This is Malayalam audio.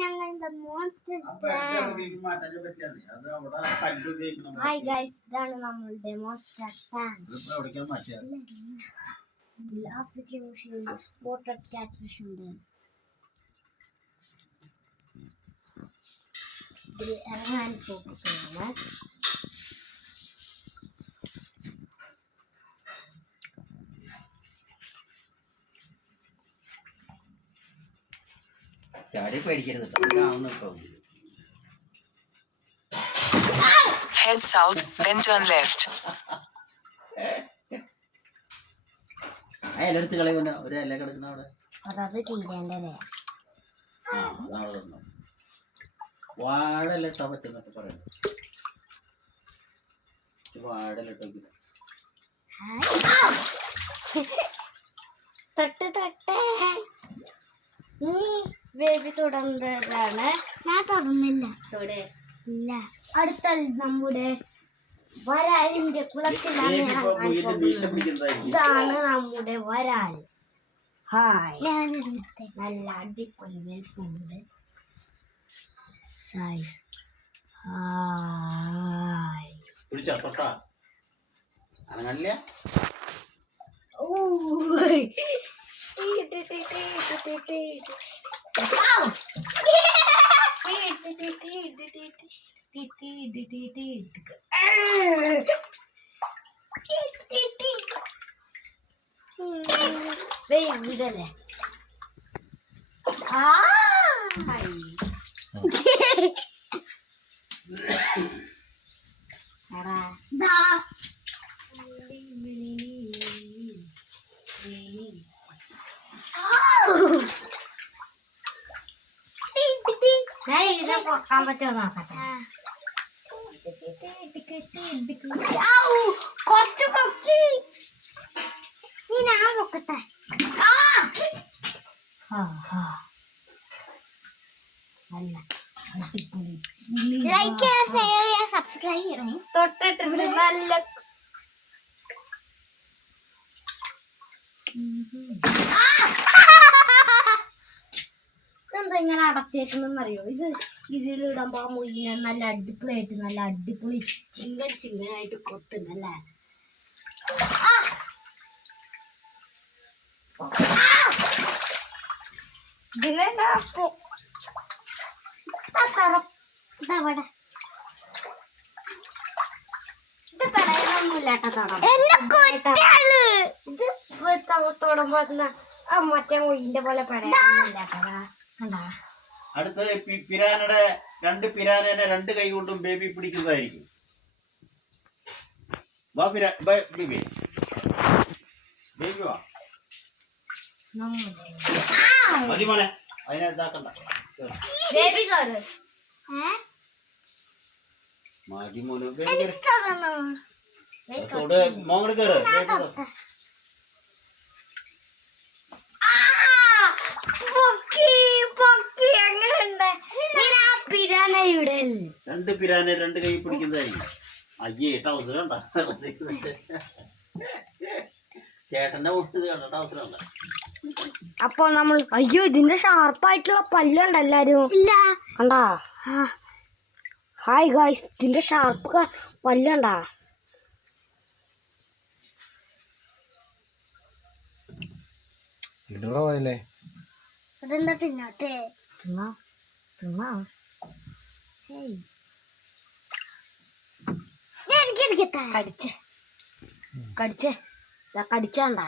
ഞങ്ങളുടെ മോൺസ്റ്റർ ഹായ് ഗൈസ്, ഇതാണ് നമ്മളുടെ monster African fish spotted cat fish ഉണ്ട്. ഇതിൽ ഇറങ്ങാൻ പോകുകയാണ്. ചാടി പേടിക്കരുത്. Head south, then turn left. അയലെടുത്ത് കളയുന്ന ഒരു ഇല കിടക്കുന്ന അവിടെ അതത് ചെയ്യേണ്ടല്ലേ. വാഴലിട്ടാ പറ്റുന്നൊക്കെ പറയുന്നത്. വാഴലിട്ടോക്കില്ല തൊട്ട് തൊട്ടേ നീ ബേബി തുടർന്നതാണ്. ഞാൻ തുറന്നില്ല. തൊടേ ഇല്ല. അടുത്ത നമ്മുടെ വരാലിന്റെ കുളത്തിലാണ്. ഇതാണ് നമ്മുടെ വരാൽ. ഹായ്, നല്ല അടിപൊളി വലിപ്പമുണ്ട്. Size hi. ഇതല്ലേ പൊക്കാൻ പറ്റുമോ നോക്കട്ടെ. കുറച്ച് പൊക്കി നീ ഞാൻ പൊക്കട്ടെ. ലൈക്ക് ചെയ്യാൻ, ഷെയർ ചെയ്യാൻ, സബ്സ്ക്രൈബ് ചെയ്യണം. തൊട്ടിട്ട് നല്ല എന്താ ഇങ്ങനെ അടച്ചേക്കുന്നറിയോ? ഇതിലിടുമ്പോ മുയിനെ നല്ല അടിപൊളിയായിട്ട് നല്ല അടിപൊളി ചിങ്ങനായിട്ട് കൊത്തുന്നല്ലേ. തൊടുമ്പോ മറ്റേ മൊയിന്റെ പോലെ പടയാ. അടുത്ത പിരാനയുടെ പിരാനനെ രണ്ട് കൈ കൊണ്ടും ബേബി പിടിക്കുന്നതായിരിക്കും. വാ ബേബി വാ. മതി മോനെ, അതിനെ ഇതാക്കണ്ട. മതി മോനെ, മോങ്ങട് കയറ്. രണ്ട് പിരാനെ രണ്ട് കൈ പിടിക്കുന്നതായിരിക്കും. അയ്യേ, ടൗസർ കണ്ട ചേട്ടന്റെ മുഖത്ത് കണ്ട ടൗസർ കണ്ട. അപ്പൊ നമ്മൾ അയ്യോ ഇതിന്റെ ഷാർപ്പായിട്ടുള്ള പല്ലുണ്ട് എല്ലാരും. ഇല്ല കണ്ടാ? ഹായ് ഗായ്സ്, ഇതിന്റെ ഷാർപ്പ് പല്ലുണ്ടാ? അതെന്താ തിന്നോട്ടെ? തിന്നാ കടിച്ചാണ്ടാ.